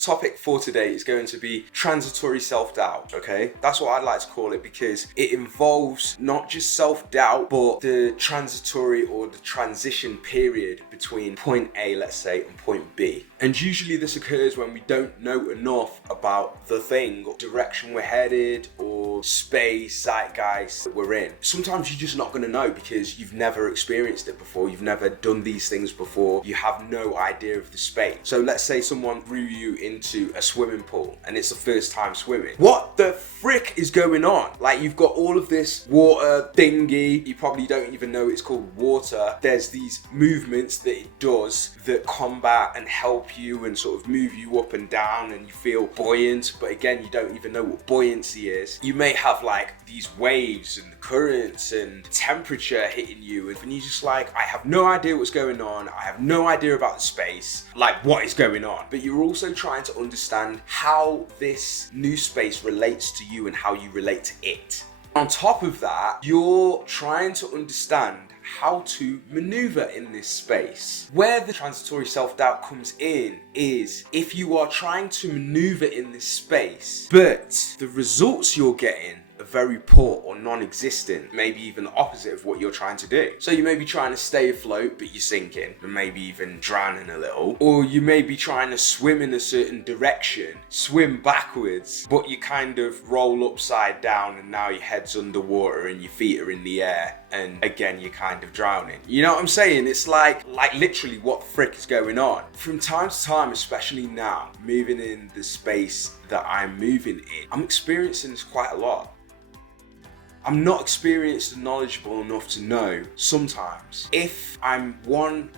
Topic for today is going to be transitory self-doubt, okay? That's what I'd like to call it because it involves not just self-doubt, but the transitory or the transition period between point A, let's say, and point B. And usually this occurs when we don't know enough about the thing, or direction we're headed, or space, zeitgeist that we're in. Sometimes you're just not going to know because you've never experienced it before, you've never done these things before, you have no idea of the space. So let's say someone threw you into a swimming pool and it's the first time swimming. What the frick is going on? Like, you've got all of this water thingy, you probably don't even know it's called water. There's these movements that it does that combat and help you and sort of move you up and down, and you feel buoyant, but again, you don't even know what buoyancy is. You may have like these waves and the currents and temperature hitting you, and you're just like, I have no idea what's going on, I have no idea about the space, like what is going on? But you're also trying to understand how this new space relates to you and how you relate to it. On top of that, you're trying to understand how to maneuver in this space. Where the transitory self-doubt comes in is if you are trying to maneuver in this space, but the results you're getting are very poor or non-existent, maybe even the opposite of what you're trying to do. So you may be trying to stay afloat, but you're sinking, and maybe even drowning a little. Or you may be trying to swim in a certain direction, swim backwards, but you kind of roll upside down and now your head's underwater and your feet are in the air, and again, you're kind of drowning. You know what I'm saying? It's like literally what the frick is going on? From time to time, especially now, moving in the space that I'm moving in, I'm experiencing this quite a lot. I'm not experienced and knowledgeable enough to know sometimes if I'm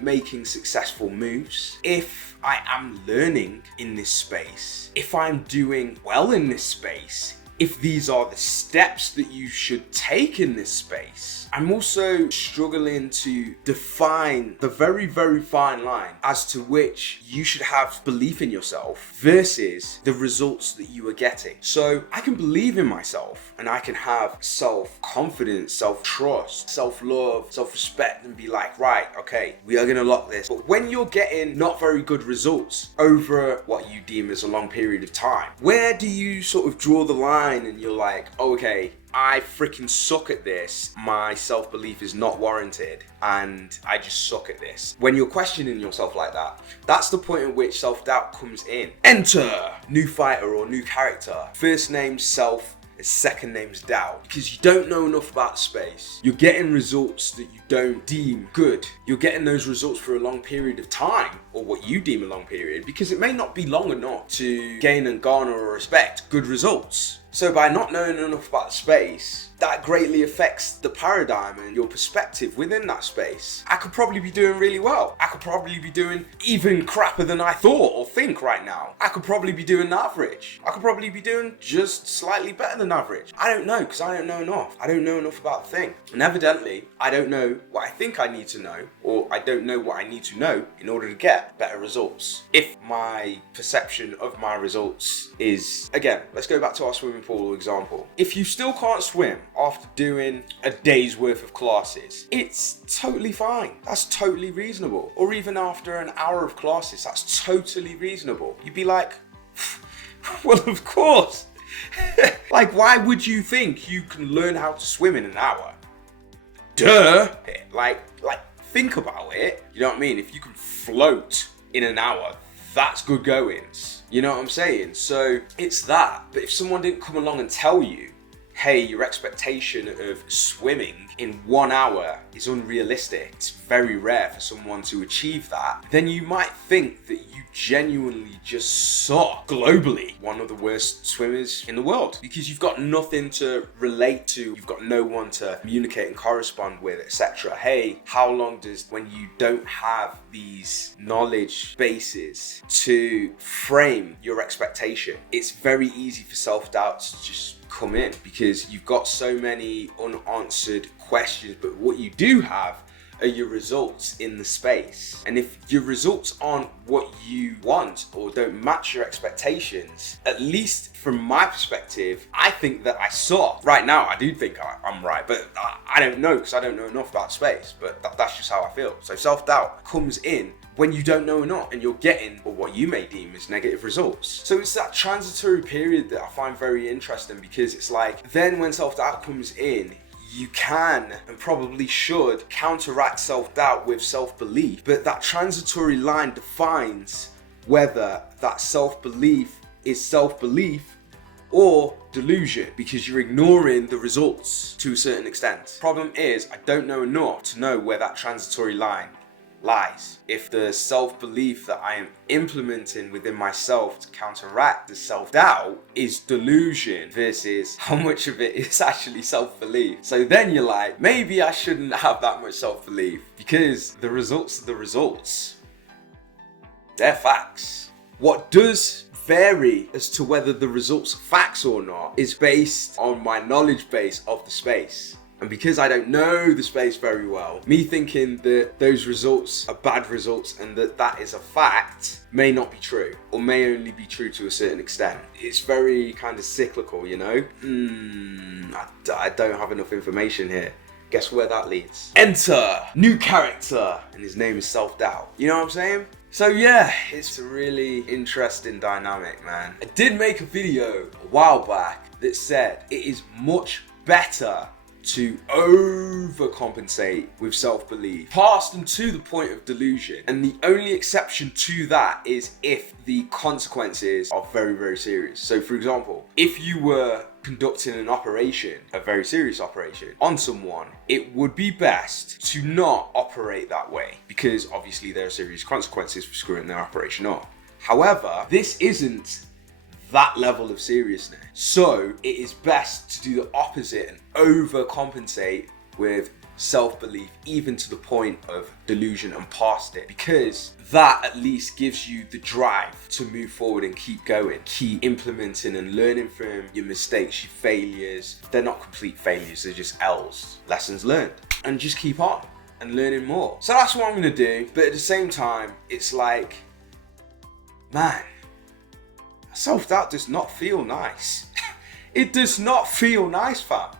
making successful moves, if I am learning in this space, if I'm doing well in this space, if these are the steps that you should take in this space. I'm also struggling to define the very, very fine line as to which you should have belief in yourself versus the results that you are getting. So I can believe in myself and I can have self-confidence, self-trust, self-love, self-respect, and be like, right, okay, we are gonna lock this. But when you're getting not very good results over what you deem as a long period of time, where do you sort of draw the line and you're like, oh, okay, I freaking suck at this, my self-belief is not warranted, and I just suck at this. When you're questioning yourself like that, that's the point at which self-doubt comes in. Enter new fighter or new character. First name self, his second name's doubt. Because you don't know enough about space. You're getting results that you don't deem good. You're getting those results for a long period of time, or what you deem a long period, because it may not be long enough to gain and garner or respect good results. So by not knowing enough about the space, that greatly affects the paradigm and your perspective within that space. I could probably be doing really well. I could probably be doing even crapper than I thought or think right now. I could probably be doing average. I could probably be doing just slightly better than average. I don't know, because I don't know enough. I don't know enough about the thing. And evidently, I don't know what I think I need to know, or I don't know what I need to know in order to get better results. If my perception of my results is, again, let's go back to our swimming pool example. If you still can't swim after doing a day's worth of classes, it's totally fine. That's totally reasonable. Or even after an hour of classes, that's totally reasonable. You'd be like, well, of course. Like, why would you think you can learn how to swim in an hour? Duh. Like, think about it. You know what I mean? If you can float in an hour, that's good goings. You know what I'm saying? So it's that. But if someone didn't come along and tell you, hey, your expectation of swimming in 1 hour is unrealistic, it's very rare for someone to achieve that, then you might think that you genuinely just suck globally, one of the worst swimmers in the world, because you've got nothing to relate to, you've got no one to communicate and correspond with, etc. Hey, how long does, when you don't have these knowledge bases to frame your expectation, it's very easy for self-doubt to just come in because you've got so many unanswered questions. But what you do have are your results in the space. And if your results aren't what you want or don't match your expectations, at least from my perspective, I think that I suck. Right now, I do think I'm right, but I don't know because I don't know enough about space, but that's just how I feel. So self-doubt comes in when you don't know enough and you're getting, or what you may deem as, negative results. So it's that transitory period that I find very interesting, because it's like, then when self-doubt comes in, you can and probably should counteract self-doubt with self-belief, but that transitory line defines whether that self-belief is self-belief or delusion, because you're ignoring the results to a certain extent. Problem is, I don't know enough to know where that transitory line lies. If the self-belief that I am implementing within myself to counteract the self-doubt is delusion versus how much of it is actually self-belief. So then you're like, maybe I shouldn't have that much self-belief, because the results are the results. They're facts. What does vary as to whether the results are facts or not is based on my knowledge base of the space. And because I don't know the space very well, me thinking that those results are bad results and that is a fact may not be true, or may only be true to a certain extent. It's very kind of cyclical, you know? I don't have enough information here. Guess where that leads? Enter new character, and his name is self-doubt. You know what I'm saying? So yeah, it's a really interesting dynamic, man. I did make a video a while back that said it is much better to overcompensate with self-belief past and to the point of delusion, and the only exception to that is if the consequences are very, very serious. So for example, if you were conducting an operation, a very serious operation, on someone, it would be best to not operate that way, because obviously there are serious consequences for screwing their operation up. However, this isn't that level of seriousness. So it is best to do the opposite and overcompensate with self-belief, even to the point of delusion and past it, because that at least gives you the drive to move forward and keep going, keep implementing and learning from your mistakes, your failures. They're not complete failures, they're just L's, lessons learned, and just keep on and learning more. So that's what I'm gonna do. But at the same time, it's like, man, self-doubt does not feel nice. It does not feel nice, fam,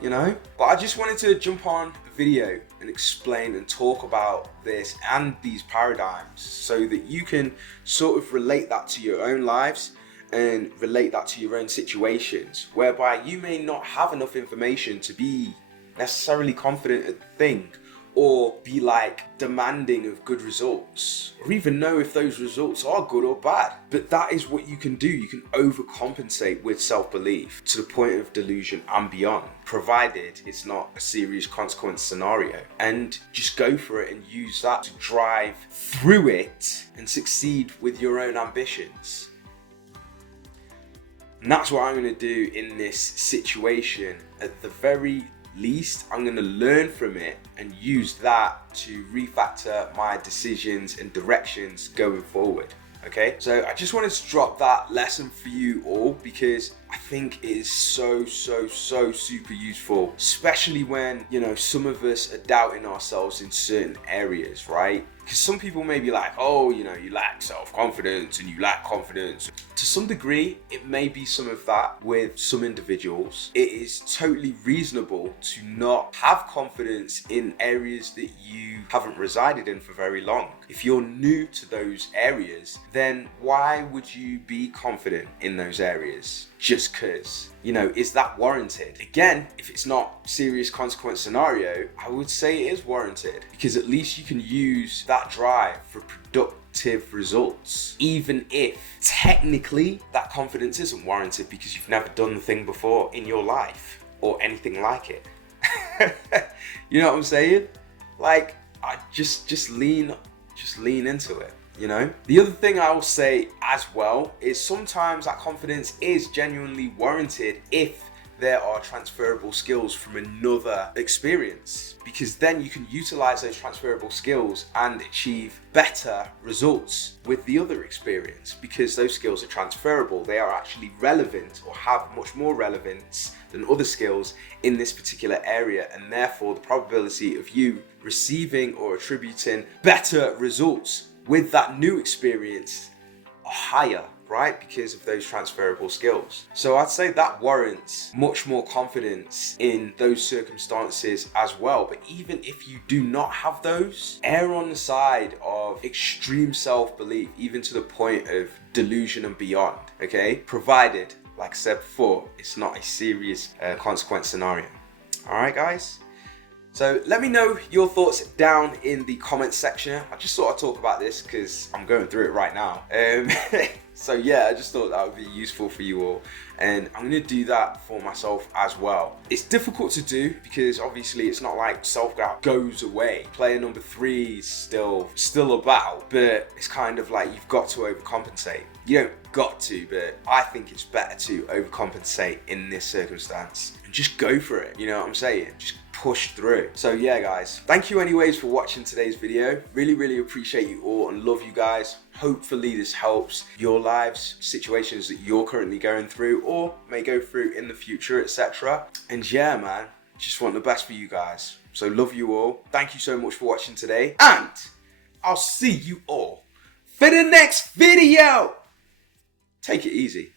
you know? But I just wanted to jump on a video and explain and talk about this and these paradigms so that you can sort of relate that to your own lives and relate that to your own situations, whereby you may not have enough information to be necessarily confident at the thing, or be like demanding of good results, or even know if those results are good or bad. But that is what you can do. You can overcompensate with self-belief to the point of delusion and beyond, provided it's not a serious consequence scenario, and just go for it and use that to drive through it and succeed with your own ambitions. And that's what I'm going to do in this situation. At the very least, I'm going to learn from it and use that to refactor my decisions and directions going forward. Okay, so I just wanted to drop that lesson for you all, because I think it is so super useful, especially when, you know, some of us are doubting ourselves in certain areas, right? Because some people may be like, oh, you know, you lack self-confidence and you lack confidence. To some degree, it may be some of that with some individuals. It is totally reasonable to not have confidence in areas that you haven't resided in for very long. If you're new to those areas, then why would you be confident in those areas? Just because, you know, is that warranted? Again, if it's not serious consequence scenario, I would say it is warranted, because at least you can use that drive for productive results, even if technically that confidence isn't warranted because you've never done the thing before in your life or anything like it. You know what I'm saying? Like, I just lean into it. You know, the other thing I will say as well is sometimes that confidence is genuinely warranted if there are transferable skills from another experience, because then you can utilize those transferable skills and achieve better results with the other experience, because those skills are transferable. They are actually relevant, or have much more relevance than other skills in this particular area, and therefore the probability of you receiving or attributing better results with that new experience are higher, right? Because of those transferable skills. So I'd say that warrants much more confidence in those circumstances as well. But even if you do not have those, err on the side of extreme self-belief, even to the point of delusion and beyond, okay? Provided, like I said before, it's not a serious consequence scenario. All right, guys? So let me know your thoughts down in the comments section. I just thought I'd talk about this because I'm going through it right now. So yeah, I just thought that would be useful for you all. And I'm gonna do that for myself as well. It's difficult to do because obviously it's not like self-doubt goes away. Player number 3 is still about, but it's kind of like you've got to overcompensate. You don't got to, but I think it's better to overcompensate in this circumstance and just go for it. You know what I'm saying? Just push through. So yeah, guys, thank you anyways for watching today's video. Really appreciate you all and love you guys. Hopefully this helps your lives, situations that you're currently going through or may go through in the future, etc. And yeah, man, just want the best for you guys. So love you all. Thank you so much for watching today, and I'll see you all for the next video. Take it easy.